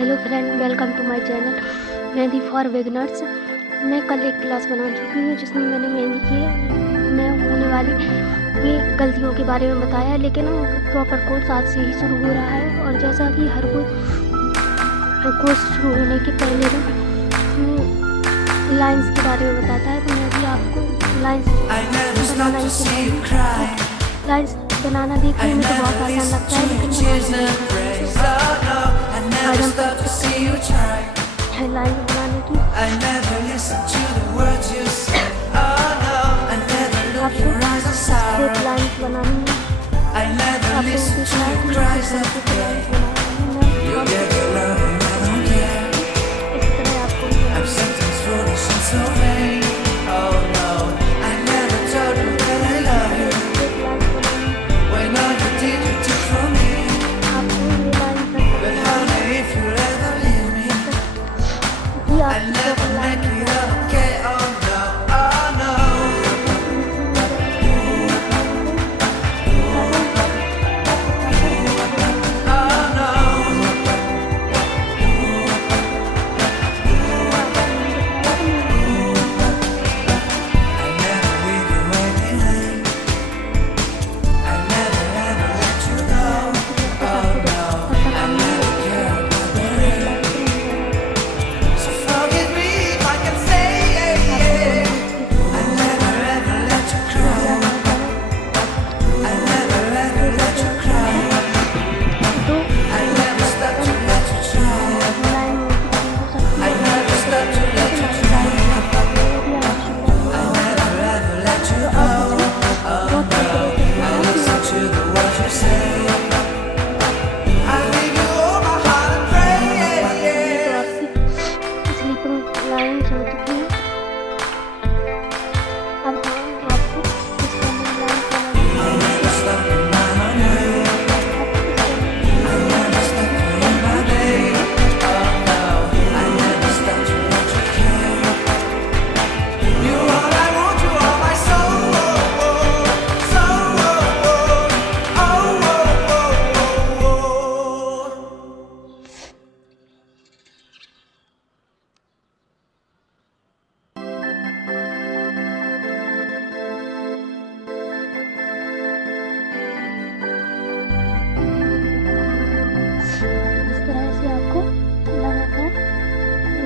Hello friend, welcome to my channel mehndi for beginners. मैं कल एक क्लास बना चुकी हूँ जिसमें मैंने मेहंदी की मैं होने वाली ये गलतियों के बारे में बताया, लेकिन प्रॉपर कोर्स आज से ही शुरू हो रहा है। और जैसा कि हर कोई कोर्स शुरू होने के पहले लाइंस के बारे में बताता है, तो मैं भी आपको लाइंस बनाना ही सिखाऊंगी। लाइंस बनाना देखने में तो बहुत आसान लगता है, लेकिन आज हम लाइन बनाने की आपको लाइन्स बनानी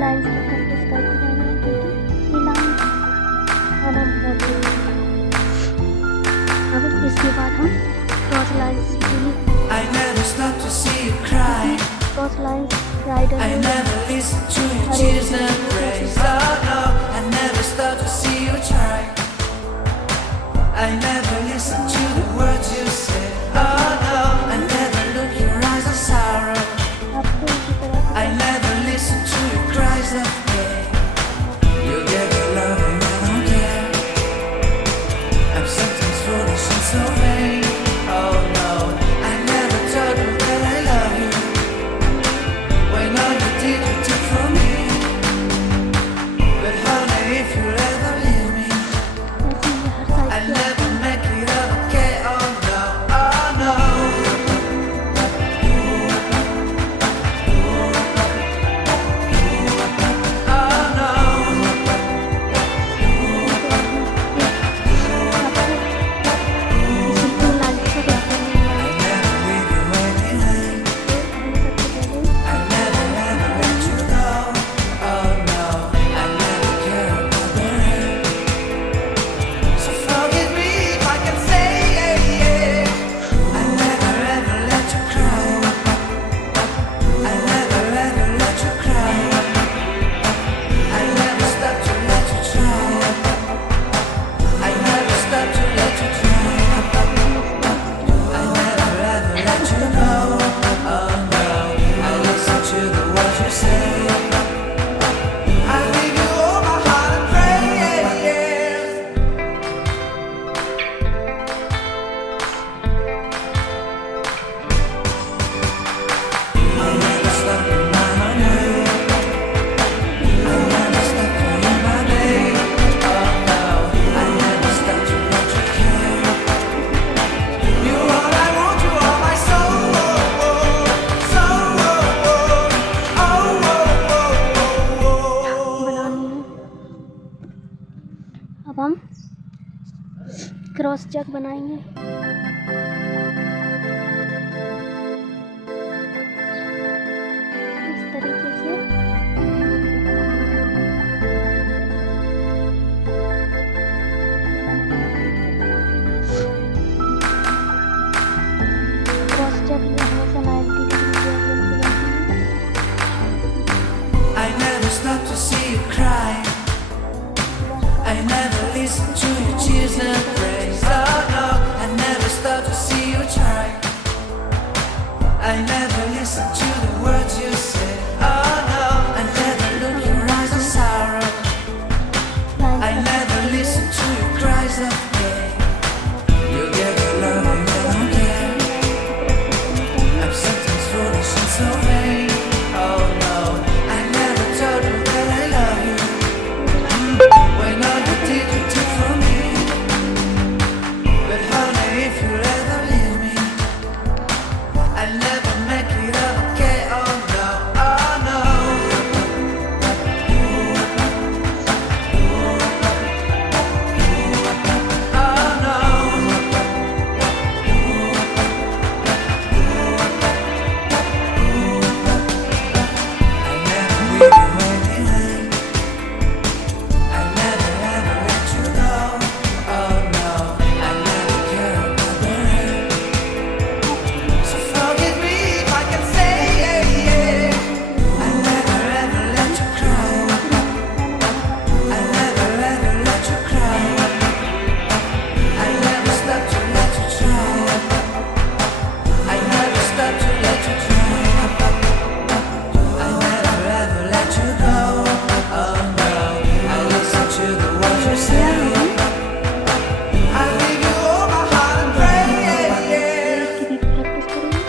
लाइन्स की प्रैक्टिस करते रहना है, क्योंकि ये लाइन आना बहुत जरूरी है। अब इसके बाद हम क्रॉस लाइन्स सीखेंगे। Cross lines bridal cross check बनाएंगे। इस तरीके से क्रॉस चेक में हमेशा 90 degree I never stop to see you cry. I never listen to your tears and praise. Oh no, I never stop to see you try. I never listen to the words you say. Oh no, I never look your eyes of sorrow. I never listen to your cries of pain. You get a love and I don't care. I'm sometimes foolish and so vain. Oh no, I never told you that I love you. When all you did you took from me. But honey, if you ever leave me, I'll never make it up, okay? Oh no, oh no. Oh no. I never leave you anything. I never ever let you go. Oh no, I never care about the rain. So forgive me if I can say I never ever let you cry. I never ever let you cry. I never stop to let you try. I never stop to let you try. I never ever let you go. Oh no, I listen to the words you say. I give you all my heart and pray. की भी practice करेंगे।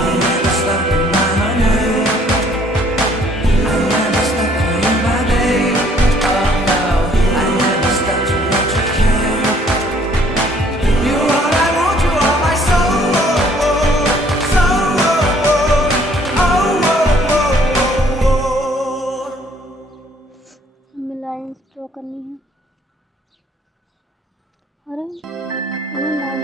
I never stop to mind on you. I never stop for you, my babe. Oh no, I never stop to let you care. You all I want, you are my soul. Soul. हमें lines draw करनी है। अरे हमें line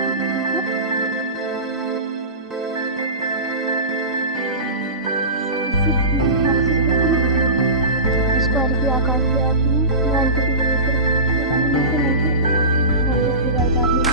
square की आकार की आती है 90 डिग्री पर 90 की बात आती है।